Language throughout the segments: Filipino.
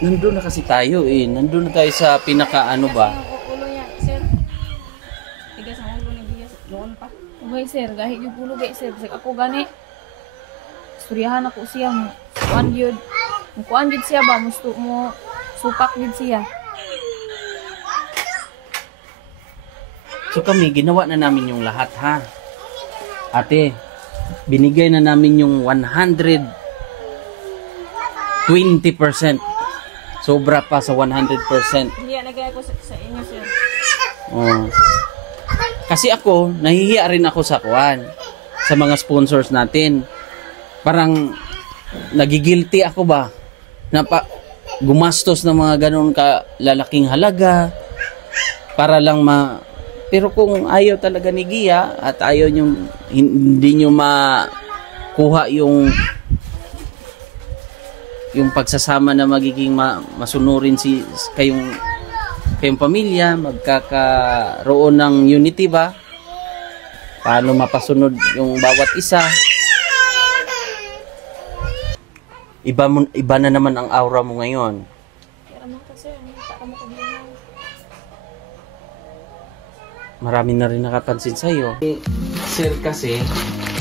Nandun na kasi tayo eh. Nandun na tayo sa pinaka ano ba? Ulo niya, sir. Tigas ang ulo ni Diaz. Doon pa. Okay, sir. Gahit yung ulo gay, sir. Kasi ako gani. Istoryahan ako siya mo. Kuan yun. Kuan yun siya ba? Musto mo. Supak yun siya. So kami, ginawa na namin yung lahat ha. Ate, binigay na namin yung 120%. Sobra pa sa 100%. Hindi yan nagaya ko sa inyo, sir. Oh. Kasi ako, nahihiya rin ako sa kuan. Sa mga sponsors natin. Parang, nagigilty ako ba? Na gumastos ng mga ganun ka lalaking halaga. Para lang Pero kung ayaw talaga ni Gia at ayaw nyo, hindi nyo makuha yung pagsasama na magiging masunurin kayong pamilya, magkakaroon ng unity ba? Paano mapasunod yung bawat isa? Iba na naman ang aura mo ngayon. Marami na rin nakapansin sa'yo. Sir kasi,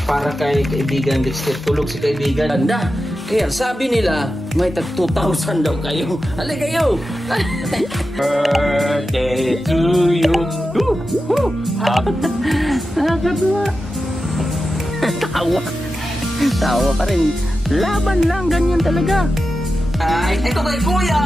para kay kaibigan Dexter, tulog si kaibigan. Ganda! Kaya sabi nila, may tag 2,000 daw kayo. Halay kayo! Birthday to you! Nakakatuwa! Tawa pa rin. Laban lang, ganyan talaga. Ay, ito kay Kuya!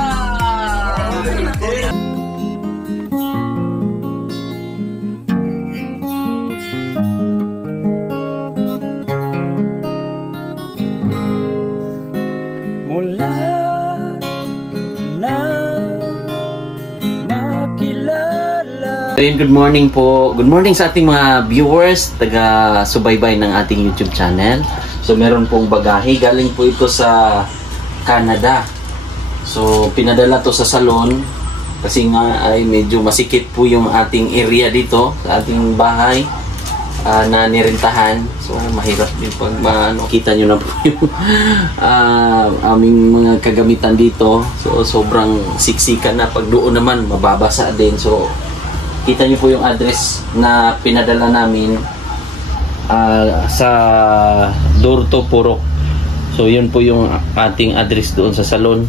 Good morning po. Good morning sa ating mga viewers, taga-subaybay ng ating YouTube channel. So meron pong bagahe, galing po ito sa Canada. So pinadala to sa salon kasi nga ay medyo masikip po yung ating area dito sa ating bahay na nirentahan. So mahirap din pag kita nyo na po yung aming mga kagamitan dito. So sobrang siksikan na, pag doon naman mababasa din. So kita nyo po yung address na pinadala namin sa Dorto, Purok. So yun po yung ating address doon sa salon.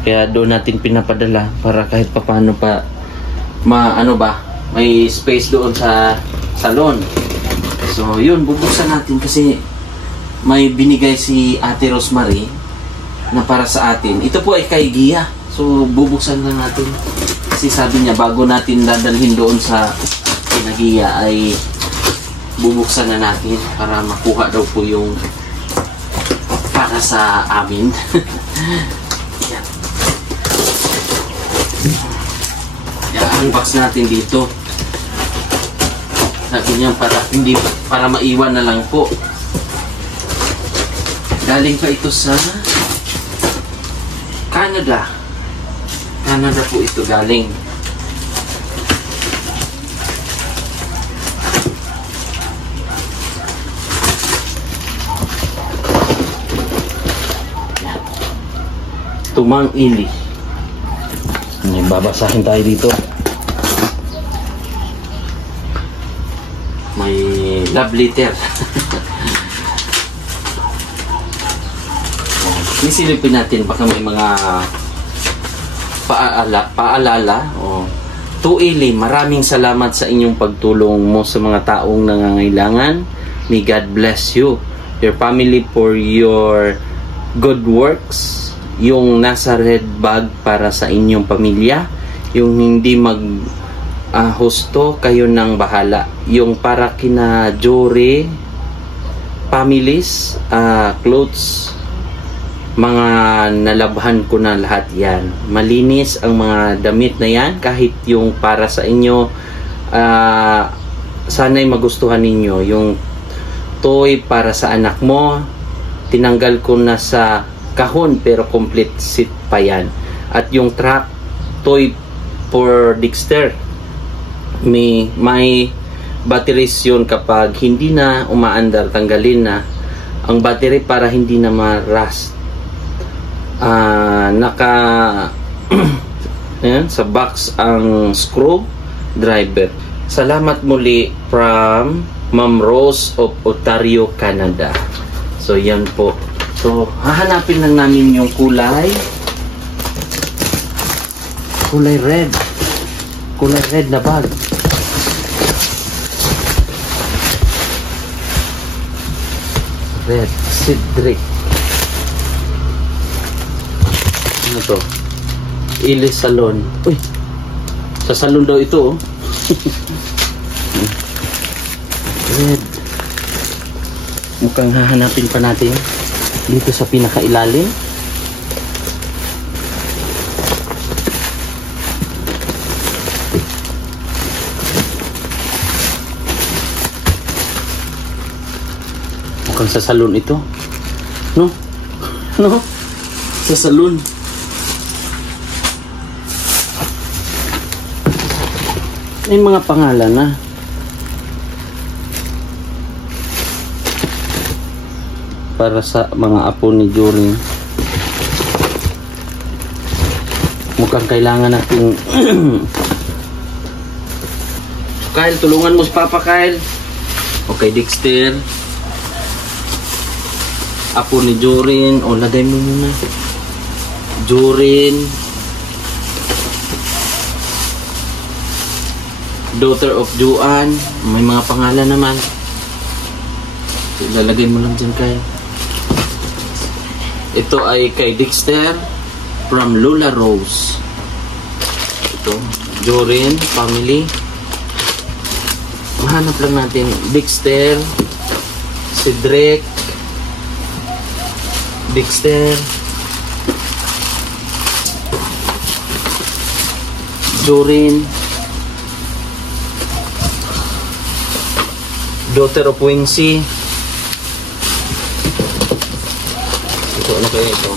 Kaya doon natin pinapadala para kahit paano pa may space doon sa salon. So yun, bubuksan natin kasi may binigay si Ate Rosemary na para sa atin. Ito po ay kay Gia. So bubuksan na natin. Kasi sabi niya, bago natin dadalhin doon sa Pinagiya ay bubuksan na natin para makuha daw po yung para sa amin. Yan. Yan, unbox natin dito. Sabi niya para maiwan na lang po. Galing pa ito sa Canada. Canada po ito galing. Tumang Ili. Babasahin tayo dito. May love letter. Isilipin natin, baka may mga paalala. To Ili, maraming salamat sa inyong pagtulong mo sa mga taong nangangailangan. May God bless you, your family, for your good works. Yung nasa red bag para sa inyong pamilya, yung hindi husto, kayo nang bahala. Yung para kina Jory families, clothes, mga nalabhan ko na lahat yan. Malinis ang mga damit na yan. Kahit yung para sa inyo, sana'y magustuhan ninyo. Yung toy para sa anak mo, tinanggal ko na sa kahon pero complete seat pa yan. At yung truck, toy for Dexter, may batteries yun. Kapag hindi na umaandar, tanggalin na ang battery para hindi na ma-rust. naka ayan, sa box ang screw driver. Salamat muli from Ma'am Rose of Ontario, Canada. So yan po. So hahanapin lang namin yung kulay red. Kulay red na bag. Red Cedric. Ano to? Ilis Salon. Uy! Sa salon daw ito, oh. Red. Mukhang hahanapin pa natin dito sa pinakailalim. Mukhang sa salon ito. No? No? Sa salon. May mga pangalan na. Para sa mga apo ni Jorin. Mukhang kailangan natin. Kyle, tulungan mo si Papa Kyle. Okay, Dexter. Apo ni Jorin. O, lagay mo muna. Jorin. Daughter of Juan. May mga pangalan naman. Ilalagay mo lang dyan, Kyle. Ito ay kay Dexter from Lola Rose. Ito, Jorin family. Mahanap lang natin Dexter, Cedric, Dexter, Jorin, daughter of Wingsy. Ano kaya ito?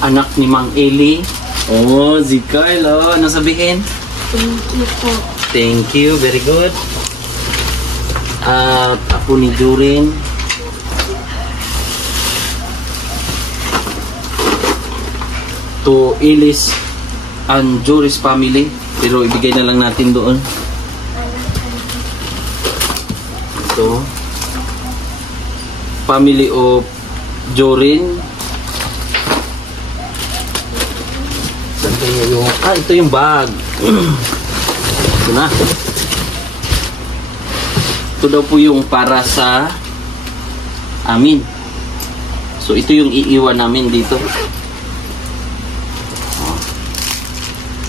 Anak ni Mang Eli. Oh, si Kyle. Oh, ano sabihin? Thank you po. Thank you. Very good. At apo ni Jorin. To Ilis and Joris family. Pero ibigay na lang natin doon. Ito. Family of Jorin. Saan kaya yung... ito yung bag. Ito na. Ito daw po yung para sa amin. So ito yung iiwan namin dito.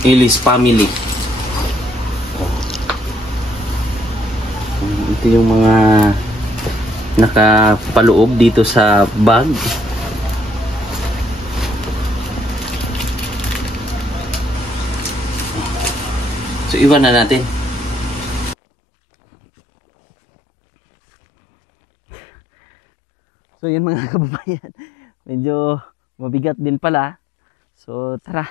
Ilis family. Ito yung mga nakapaloob dito sa bag. So iwan na natin. So yun mga kababayan, medyo mabigat din pala. So tara,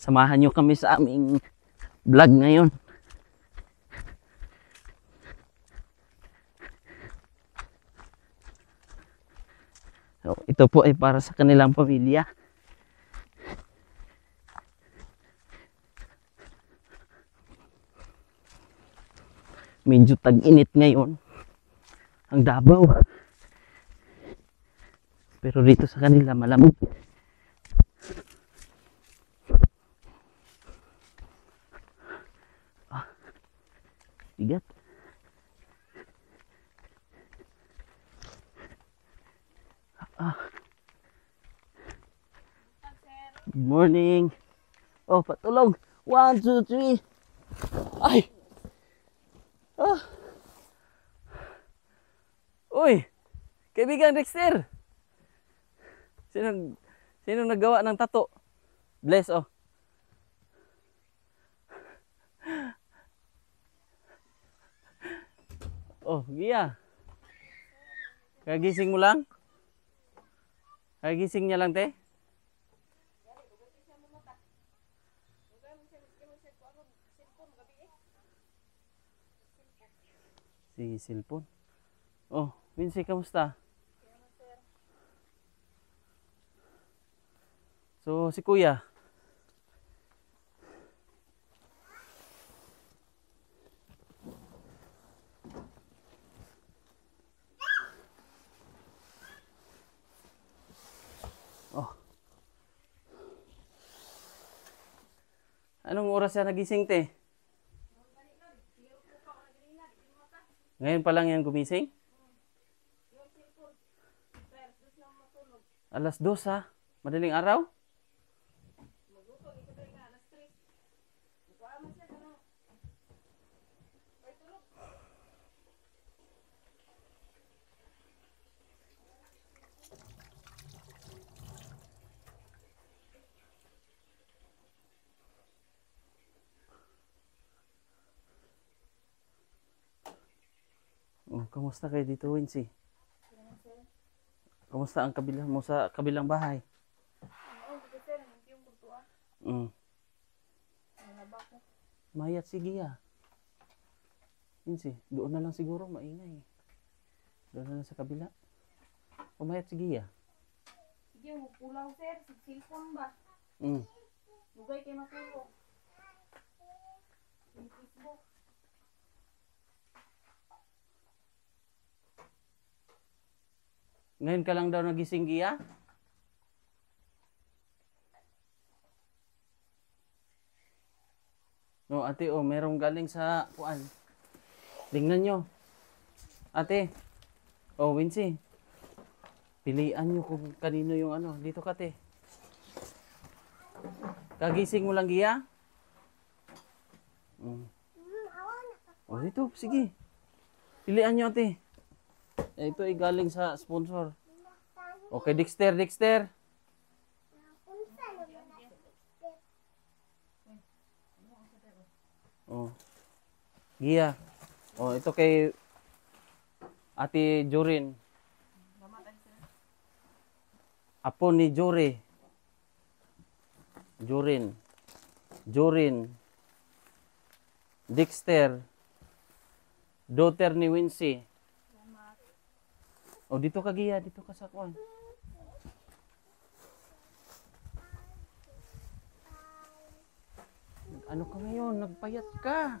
samahan nyo kami sa aming vlog ngayon. So, ito po ay para sa kanilang pamilya. Medyo tag-init ngayon ang Davao. Pero dito sa kanila malamig. Bigat. Good morning. Oh, patulog. 1, 2, 3. Ay! Ah! Uy! Kaibigan Dexter! Sino naggawa ng tato? Bless, oh. Oh, Gia. Kagising mo lang? Kagising niya lang, te? Si cellphone. Oh, Vinci, kamusta? So, si Kuya. Oh. Anong oras siya nagising, te? Ngayon pa lang yan gumising? Alas 2 ha? Madaling araw? Oh, kamusta kayo dito, Wincy? Kamusta ang kabilang mo sa kabilang bahay? Mm. Mayat, sige ah. Wincy, doon na lang siguro, maingay. Doon na lang sa kabila. Umayat, sige ah. Sige, pulaw sir, sa cellphone ba? Mm. Lugay kay matulog. Sa Facebook. Ngayon ka lang daw nagising, Gia? No, ate, oh, merong galing sa kuan. Tingnan nyo. Ate. Oh, Wincy. Pilian nyo kung kanino yung ano. Dito ka, te. Kagising mo lang, Gia? Oh, dito. Sige. Pilian nyo, ate. Ito ay galing sa sponsor. Okay, Dexter, Dexter. Oh. Gia. Oh, ito kay Ate Jorin. Apo ni Jore. Jorin. Jorin. Dexter. Daughter ni Wincy. Oh, dito ka, Gia. Dito ka sa kuwan. Ano ka ngayon? Nagpayat ka.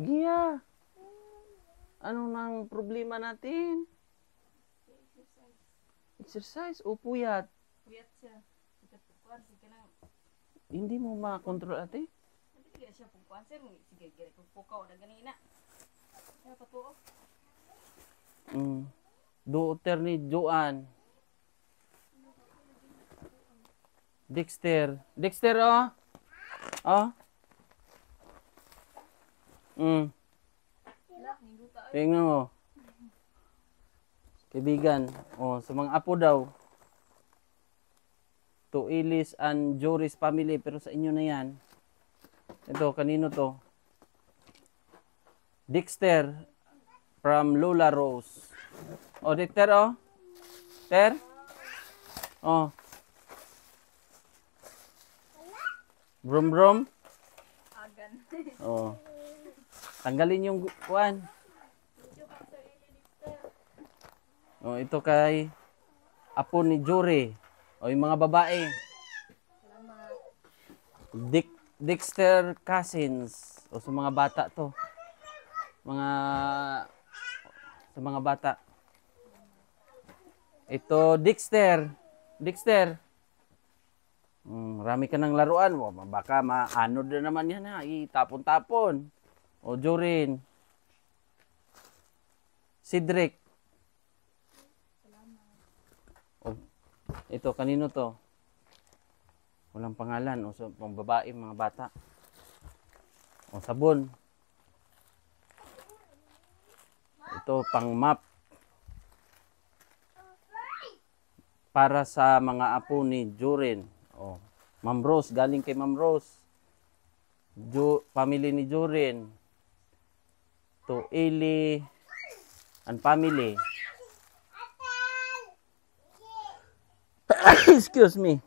Gia. Ano nang problema natin? Exercise o puyat? Puyat siya. Kuan sige na. Hindi mo makontrol, ate? Hindi siya kuan sir, sige gire ko pukaw na ganina. Ya patuo. Daughter ni Joan. Dexter. Dexter, oh. Oh. Tingnan mo. Kaibigan. Oh, sa mga apo daw. To Ilis and Joris family. Pero sa inyo na yan. Ito, kanino to? Dexter. From Lola Rose. Oh, Dexter, oh. Ter? Oh. Brum brum. Agan. Oh. Tanggalin yung kuan. Oh, ito kay apo ni Jory. O yung mga babae. Dexter Cousins. O sa mga bata to. Sa mga bata. Ito Dexter. Dexter. Marami ka ng laruan. O, baka maano din naman yan ha. Itapon-tapon. O Jorin. Cedric. O, ito, kanino to? Walang pangalan. O, so, pang babae, mga bata. O, sabon. Ito, pang map. Para sa mga apo ni Jorin. O, Ma'am Rose. Galing kay Ma'am Rose. Family ni Jorin. To Eli and family. Excuse me.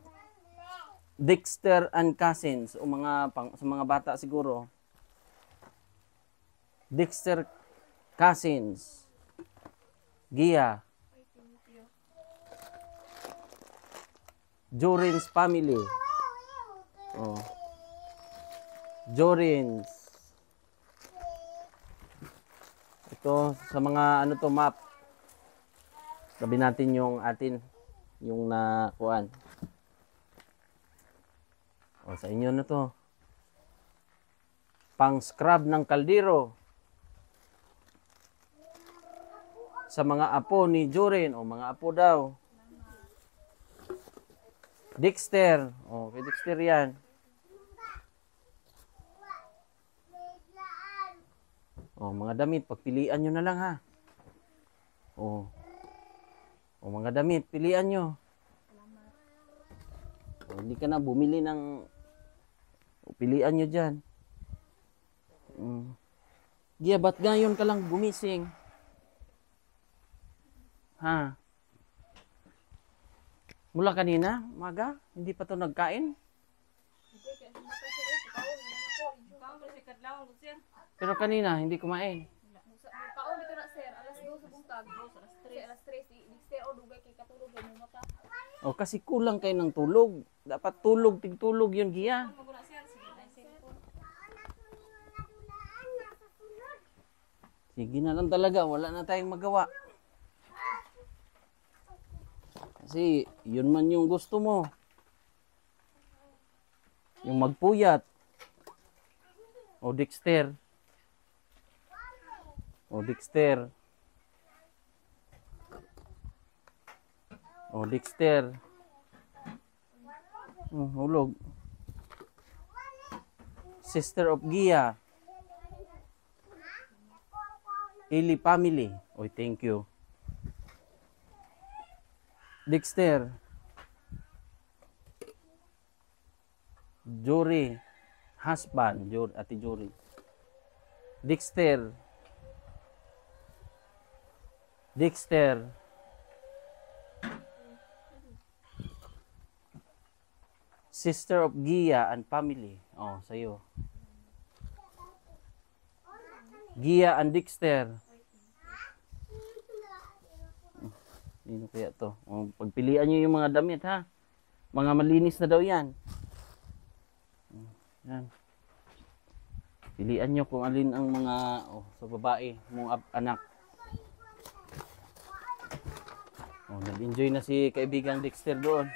Dexter and Cousins o sa mga bata siguro. Dexter Cousins. Gia. Jorins family. Oh. Jorins. Ito sa mga ano to map. Sabi natin yung atin yung nakuan. O sa inyo na to. Pang scrub ng kaldero. Sa mga apo ni Jorin o mga apo daw. Dexter. O kay Dexter yan. O mga damit, pagpilian nyo na lang ha. O mga damit, pilian nyo. O, hindi ka na bumili ng pilian nyo dyan. Giya, ba't ngayon ka lang gumising? Ha? Mula kanina, maga? Hindi pa to nagkain? Pero kanina, hindi kumain. Kaon dito na sir, alas 2 sa buntag, alas 3, sir o dugay kay katulog mo mata. O kasi kulang kayo ng tulog. Dapat tulog, tigtulog yun, Giya. Sige na lang talaga, wala na tayong magawa. Kasi yun man yung gusto mo. Yung magpuyat. O Dexter. O Dexter. O Dexter. Hulog. Sister of Gia. Ili family. Oy, thank you. Dexter. Jory. Husband. Ate Jory. Dexter. Dexter. Sister of Gia and family. Oh, sa'yo. Gia and Dexter. Dino kaya to? Oh, pagpilian nyo yung mga damit ha. Mga malinis na daw yan. Yan. Pilian nyo kung alin ang mga sa babae mong anak. Nag-enjoy na si kaibigang Dexter doon.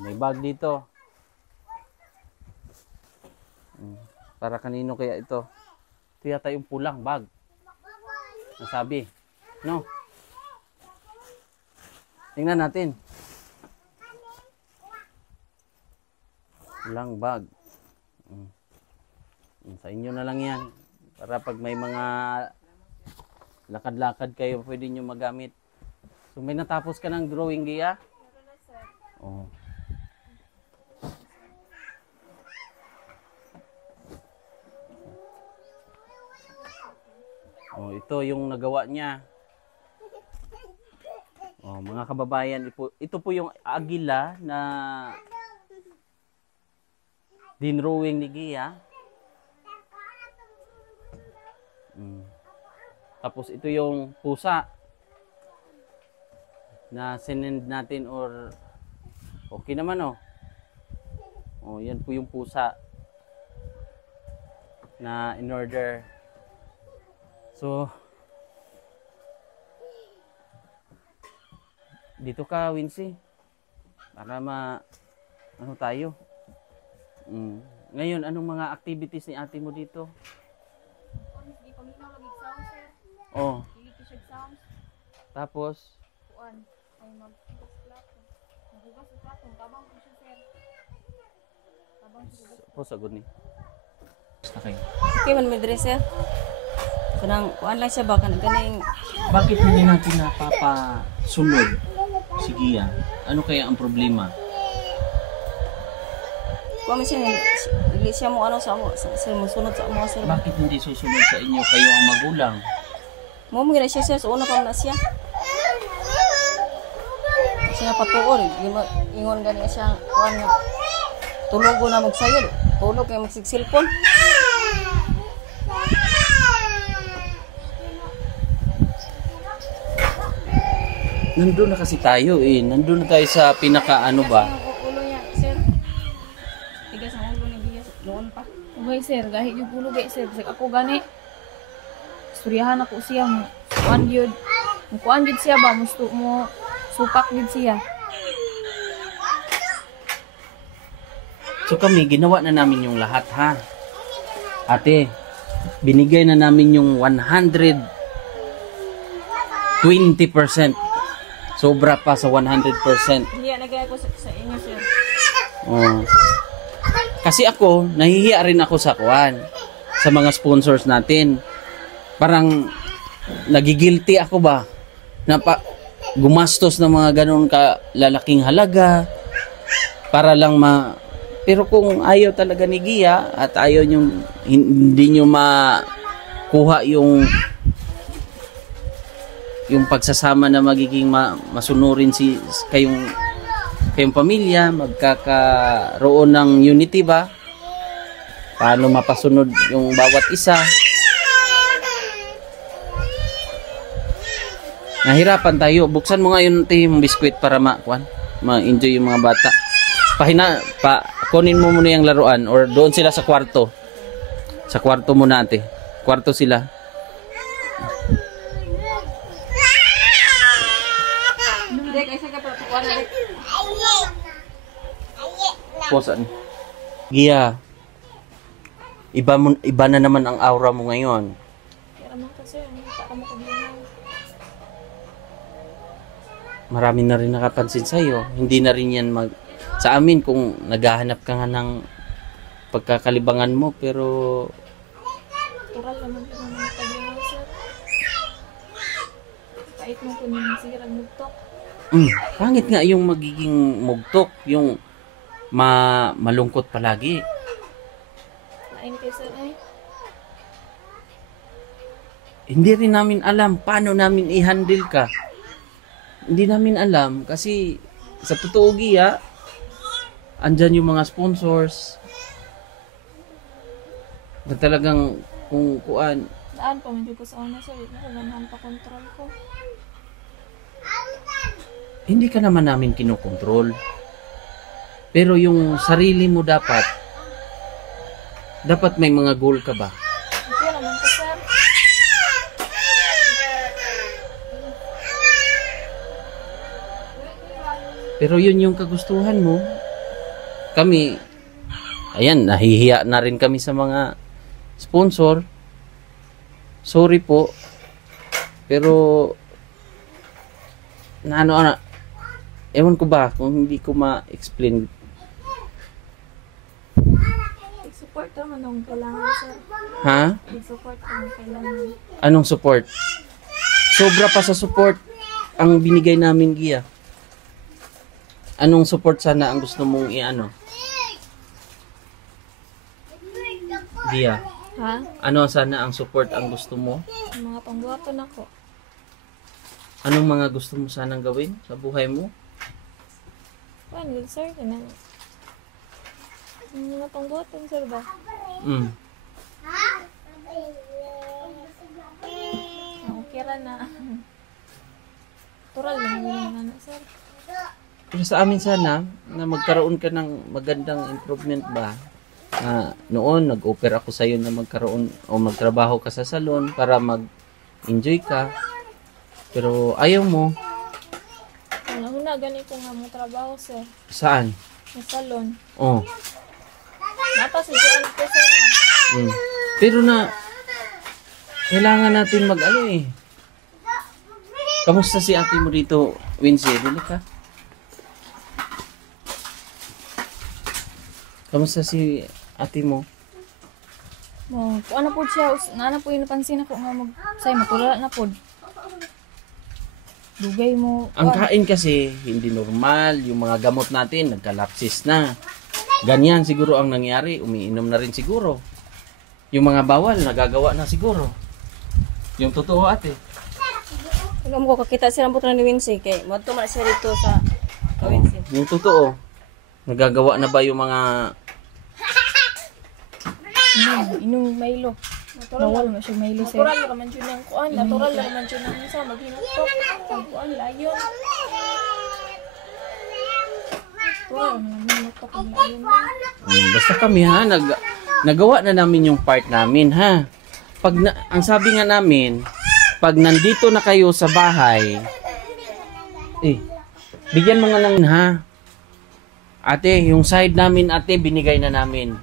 May bag dito. Para kanino kaya ito? Ito yata yung pulang bag. Nasabi. No? Tingnan natin. Pulang bag. Sa inyo na lang yan. Para pag may mga lakad-lakad kayo, pwede nyo magamit. So may natapos ka ng drawing, Gia? Oh. Oh, ito yung nagawa niya. Oh, mga kababayan, ito po yung agila na dinrawing ni Gia. Tapos ito yung pusa na sinend natin or okay naman oh. Oh, yan po yung pusa na in order. So dito ka, Wincy. Para ano tayo. Ngayon, anong mga activities ni ate mo dito? Oh. Tapos ay maghugas plato. Maghugas sa plato, tabang po siya sir. Tabang siya. Po sagod ni. Okay. Okay man madre sir. Kanang kuan lang siya ba kaning Bakit hindi natin napapasunod si Gia? Ano kaya ang problema? kuan siya hindi siya mo ano sa mo sir mo sunod sa mo sir. Bakit hindi susunod sa inyo kayo ang magulang? Mo mo siya sir so una pa na siya. Siya patuon ingon gani siya kuan nga tulog na magsayod. Tulog kay magsigsilpon. Nandun na kasi tayo eh. Nandun na tayo sa pinaka ano ba? Ang ulo niya, sir. Tigas ang ulo ni Gia noon pa. Uy, sir, gahi yung pulo gay, sir. Bisag ako gani. Istoryahan ako siya mo. Kuan yun. Kung kuan yun siya ba, musto mo supak yun siya. So kami, ginawa na namin yung lahat ha. Ate, binigay na namin yung 120%. Sobra pa sa 100%. Hindi nagaya ko sa inyo, sir. Oh. Kasi ako, nahihiya rin ako sa kuan. Sa mga sponsors natin. Parang nagigilty ako ba? Na gumastos ng mga ganun ka lalaking halaga para lang pero kung ayaw talaga ni Gia at ayaw nyo hindi nyo makuha yung pagsasama na magiging masunurin kayong pamilya, magkakaroon ng unity ba? Paano mapasunod yung bawat isa? Nahirapan tayo. Buksan mo nga yung biskwit para ma-enjoy yung mga bata. Kunin mo muna yung laruan or doon sila sa kwarto. Sa kwarto mo natin. Kwarto sila. Hindi, kaysa ka pa kuha na rin. Posan. Gia. Iba na naman ang aura mo ngayon. Kaya naman ka, sir. Hindi ka mo kabilang. Marami na rin nakapansin sa'yo. Hindi na rin yan sa amin kung naghahanap ka nga ng pagkakalibangan mo, pero Tural naman ka naman kabilang, sir. Kahit mo kung yung sirang mugtok. pangit nga yung magiging mugtok, yung malungkot palagi. Lain kayo, sir, eh. Hindi rin namin alam paano namin i-handle ka. Hindi namin alam kasi sa totoo Gia, andyan yung mga sponsors na talagang kung kuan. Daan pa, medyo ko sa una, sir. Naganahan pa control ko. Hindi ka naman namin kinokontrol. Pero yung sarili mo dapat may mga goal ka ba? Ito naman ko, sir. Pero yun yung kagustuhan mo. Kami, ayan, nahihiya na rin kami sa mga sponsor. Sorry po. Pero, ewan ko ba kung hindi ko ma-explain. Support naman ang kailangan, sir. Ha? Support ang kailangan. Anong support? Sobra pa sa support ang binigay namin, Gia. Anong support sana ang gusto mong i-ano? Gia, Ha? ano sana ang support ang gusto mo? Mga pangbuhaton ako. Anong mga gusto mo sanang gawin sa buhay mo? Well, sir, ganun. Mga pangbuhaton, sir ba? Okay na. Tural lang yun nga na, sir. Pero sa amin sana na magkaroon ka ng magandang improvement ba? Noon nag-offer ako sa iyo na magkaroon o magtrabaho ka sa salon para mag-enjoy ka. Pero ayaw mo. Una, ganito ko nga mo trabaho, sir. Saan? Sa salon. Oh. Napasiguan ko, sir, na. Pero kailangan natin mag-ano eh. Kamusta si ate mo dito, Wincy? Dili ka? Kamusta si ate mo? Kung ano po siya, na po yung napansin ako nga say matulala na po. Dugay mo. Ang kain kasi, hindi normal. Yung mga gamot natin, nagkalapsis na. Ganyan siguro ang nangyari. Umiinom na rin siguro. Yung mga bawal, nagagawa na siguro. Yung totoo ate. Alam ko, kakita siya ng buto ni Wincy. Kaya, mato man siya dito sa Wincy. Yung totoo. Nagagawa na ba yung mga... Inom Milo. Bawal mo siya mahilo sir. Natural naman yun ng kuan. Natural naman yun ng isa. Maghinutok. Ang kuan, layon. Natural naman hinutok ang layon. Basta kami ha, nagawa na namin yung part namin ha. Ang sabi nga namin, pag nandito na kayo sa bahay, bigyan mo nga ng ha. Ate, yung side namin ate, binigay na namin.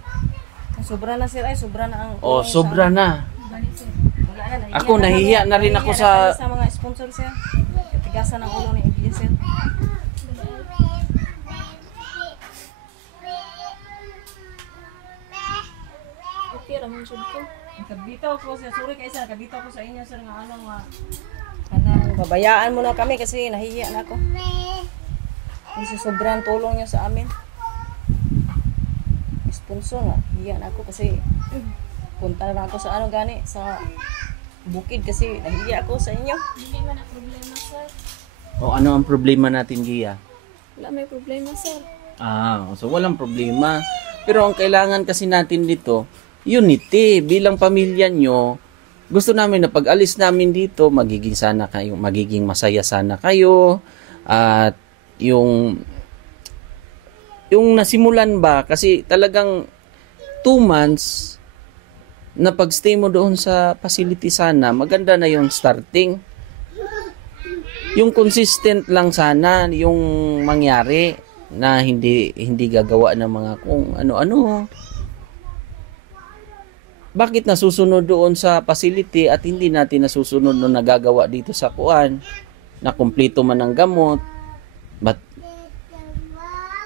Sobra na sir, ay sobra na ang... O, sobra na. Wala na, Ako, nahihiya na rin ako sa... sa mga sponsor sir. Katigasan ng ulo ni Ibiya sir. Okay, raman siya ko. Kabitaw ko sir, sorry kayo sir, kabitaw ko sa inyo sir nga anong babayaan mo na kami kasi nahihiya na ako. Kasi sobrang tulong niyo sa amin. Sponsor nga, hiya na ako kasi punta na ako sa gani, sa bukid kasi nahihiya ako sa inyo. Hindi man ang problema, sir. O, ano ang problema natin, Gia? Wala may problema, sir. So walang problema. Pero ang kailangan kasi natin dito, unity. Bilang pamilya nyo, gusto namin na pag-alis namin dito, magiging masaya sana kayo. At yung nasimulan ba, kasi talagang 2 months na pag-stay mo doon sa facility sana, maganda na yung starting. Yung consistent lang sana yung mangyari na hindi gagawa ng mga kung ano-ano. Bakit nasusunod doon sa facility at hindi natin nasusunod no nagagawa dito sa kuan na kumpleto man ng gamot? But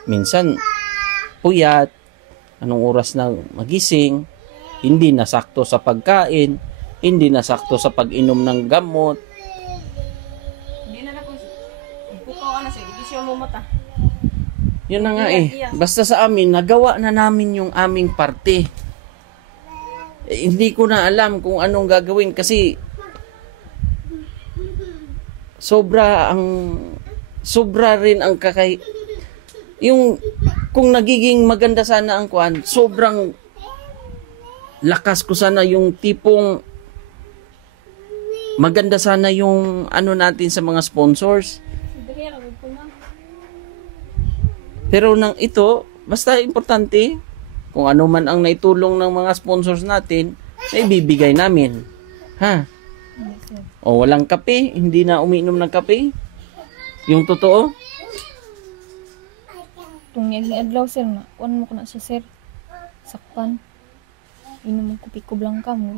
minsan puyat, anong oras na magising, hindi nasakto sa pagkain, hindi nasakto sa pag-inom ng gamot. Hindi na ako pukaw na sir, igisyon mo mata. Yun na nga Basta sa amin, nagawa na namin yung aming parte. Hindi ko na alam kung anong gagawin kasi sobra rin ang yung kung nagiging maganda sana ang kuan, sobrang lakas ko sana yung tipong maganda sana yung natin sa mga sponsors. Pero nang ito, basta importante, kung ano man ang naitulong ng mga sponsors natin, ay bibigay namin. Ha? O walang kape, hindi na umiinom ng kape. Yung totoo. Itong naging adlaw sir na, kuan mo ko na siya sir. Sakpan. Inom ko piko blanca mo.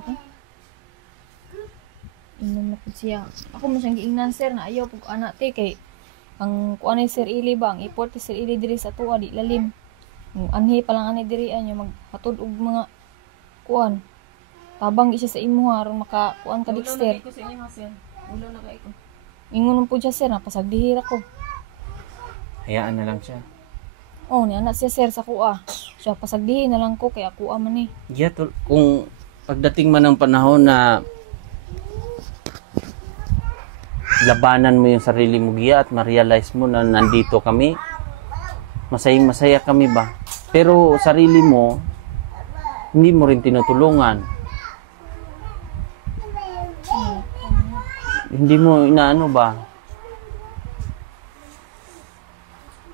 Inom na ko siya. Ako mo siyang giingnan sir na ayaw pag anak te kay ang kuan ni Sir Ili ba, ang iport ni Sir Ili diri sa tuwa di lalim. Anhi pa lang ani diri anyo maghatod og mga kuan. Tabang siya sa imo aron maka kuan ka Dexter. Ulo na ko sa inyo sir. Ulo na kay ko. Ingon po siya sir na pasagdihira ko. Hayaan na lang siya. Oh, ni anak siya sir sa kuha. Siya pasagdihin na lang ko kay ako man ni. Kung pagdating man ng panahon na labanan mo yung sarili mo Gia at ma-realize mo na nandito kami, masaya kami ba? Pero sarili mo, hindi mo rin tinutulungan. Hindi mo inaano ba?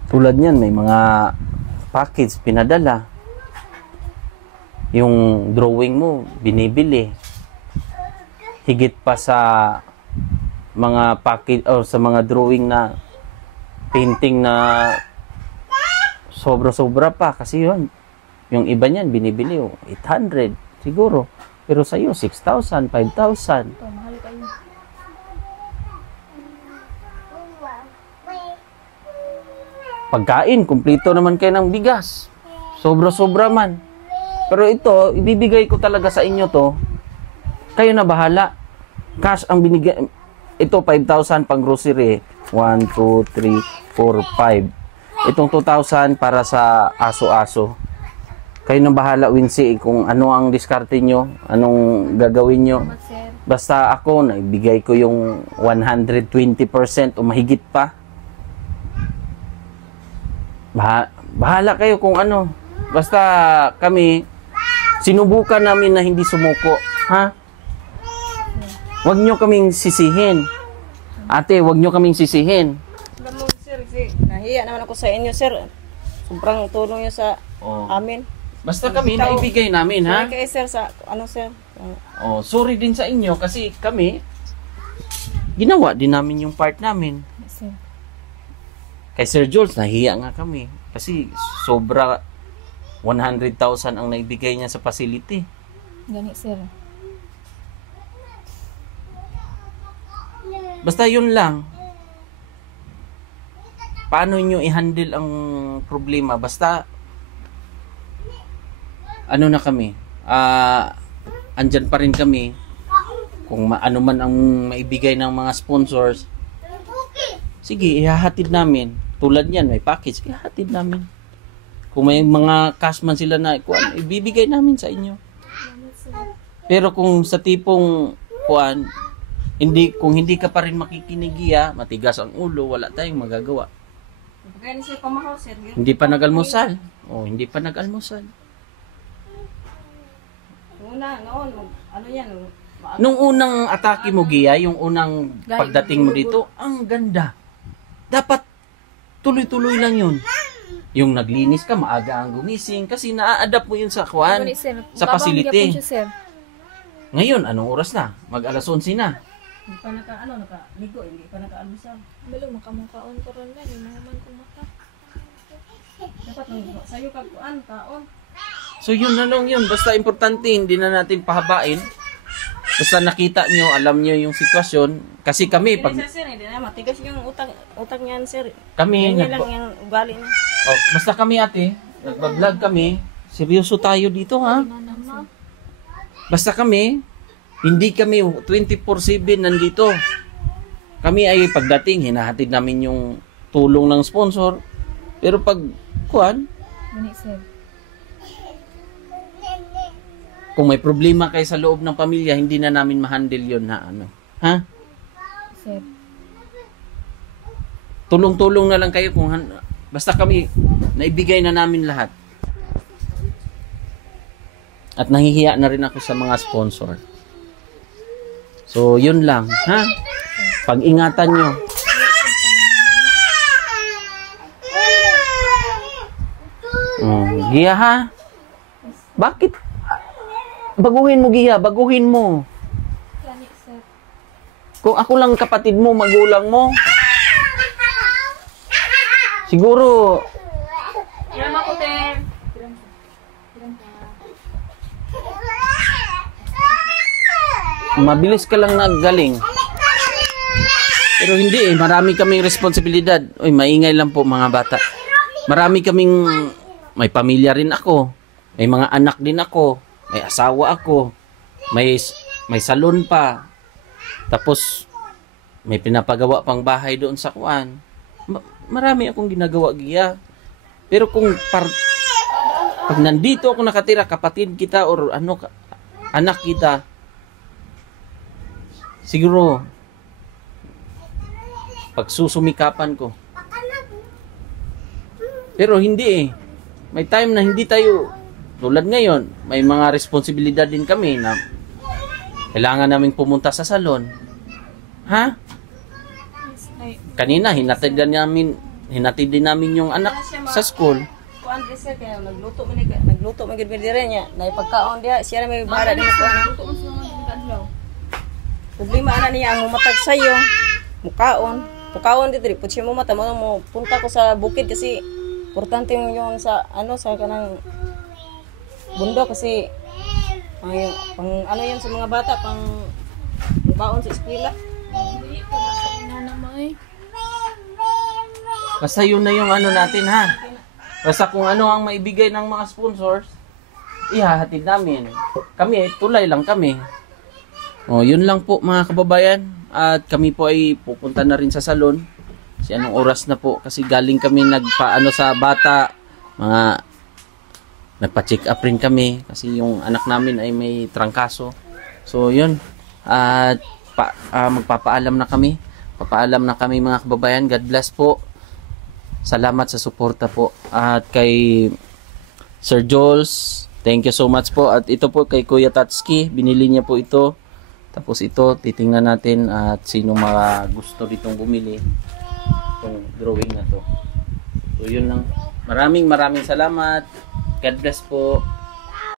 Tulad niyan, may mga package pinadala. Yung drawing mo, binibili. Higit pa sa mga package o sa mga drawing na painting na sobra-sobra pa kasi yung iba niyan binibili 800 siguro pero sa iyo 6,000, 5,000. Mahal kayo. Pagkain, kumpleto naman kayo ng bigas. Sobra-sobra man. Pero ito, ibibigay ko talaga sa inyo to. Kayo na bahala. Cash ang binigay. Ito, 5,000 pang grocery. 1, 2, 3, 4, 5. Itong 2,000 para sa aso-aso. Kayo na bahala, Wincy, kung ano ang diskarte nyo, anong gagawin nyo. Basta ako, naibigay ko yung 120% o mahigit pa. Bahala kayo kung ano. Basta kami, sinubukan namin na hindi sumuko. Ha? Wag nyo kaming sisihin. Ate, wag nyo kaming sisihin. Alam mo, sir, kasi nahiya naman ako sa inyo, sir. Sobrang tulong niyo sa Oh. amin. Basta kami naibigay namin, ha? Sorry kay sir sa ano, sir. Oh, sorry din sa inyo kasi kami ginawa din namin yung part namin. Yes, sir. Kay Sir Jules, nahiya nga kami kasi sobra 100,000 ang naibigay niya sa facility. Gani, sir. Basta yun lang. Paano nyo i-handle ang problema? Basta ano na kami, andyan pa rin kami. Kung ano man ang maibigay ng mga sponsors, sige, ihahatid namin. Tulad yan, may package, ihahatid namin. Kung may mga cash man sila na kuan, ibibigay namin sa inyo. Pero kung sa tipong kuan, kung hindi ka pa rin makikinig, matigas ang ulo, wala tayong magagawa. Kaya ni sir pamahaw, sir. Hindi pa nag-almusal. Oh, hindi pa nag-almusal. Noon, ano yan? Nung unang atake mo, Gia, yung unang Guys, pagdating mo dito, ang ganda. Dapat tuloy-tuloy lang yun. Yung naglinis ka, maaga ang gumising kasi naa-adapt mo yun sa kuan, Gani, sir. sa Babang facility. gyapon siya, sir. Ngayon, anong oras na? Mag-alas 11 na. Hindi pa nakaligo, hindi pa naka-almusal. Balo, makamakaon ko ron na. Yung mga man kumaka. Dapat sa'yo kagkuan, kaon. So yun na lang yun. Basta importante, hindi na natin pahabain. Basta nakita nyo, alam nyo yung sitwasyon. Kasi kami, pag Sir, hindi na matigas yung utak niyan, sir. kami, Ganyan lang yung ugali niya. oh, basta kami ate, nagbablog kami, seryoso tayo dito ha. Mama. Basta kami, hindi kami 24/7 nandito. Kami ay pagdating, hinahatid namin yung tulong ng sponsor. Pero pag, kuan, Gani, sir. kung may problema kayo sa loob ng pamilya, hindi na namin ma-handle yun na ano. Ha? Sir. Tulong-tulong na lang kayo kung basta kami, naibigay na namin lahat. At nahihiya na rin ako sa mga sponsor. So, yun lang. Ha? Pag-ingatan nyo. Gia ha? Bakit? Baguhin mo, Gia. Baguhin mo. Gani, sir. Kung ako lang kapatid mo, magulang mo. Siguro, Ilan ako, te? mabilis ka lang naggaling. Pero hindi marami kaming responsibilidad. Uy, maingay lang po mga bata. Marami kaming, may pamilya rin ako. May mga anak din ako. May asawa ako. May salon pa. Tapos, may pinapagawa pang bahay doon sa kuan. Marami akong ginagawa, Gia. Pero kung pag nandito ako nakatira, kapatid kita or ano, anak kita, siguro, pagsusumikapan ko. Pero hindi May time na hindi tayo, tulad ngayon, may mga responsibilidad din kami na kailangan naming pumunta sa salon. Ha? Kanina, hinatid din namin yung anak sa school. Kuan sir kaya nagluto man gid dire niya. Na pagkaon dia, siya na may bara din ko. Problema ana niya ang matag sayo. Mukaon. Pukaon dito pud siya mo mata mo punta ko sa bukid kasi importante yung sa sa kanang bundok kasi pang ano yan sa mga bata pang baon sa eskwela. Basta yun na yung ano natin ha. Basta kung ano ang maibigay ng mga sponsors, ihahatid namin. Kami, tulay lang kami. O, yun lang po mga kababayan. At kami po ay pupunta na rin sa salon. Kasi anong oras na po. Kasi galing kami nagpaano sa bata. Nagpa-check up rin kami. Kasi yung anak namin ay may trangkaso. So, yun. At magpapaalam na kami. Papaalam na kami mga kababayan. God bless po. Salamat sa suporta po. At kay Sir Jules, thank you so much po. At ito po kay Kuya Tatsuki, binili niya po ito. Tapos ito, titingnan natin at sino mga gusto ditong bumili itong drawing na to. So yun lang. Maraming salamat. God bless po.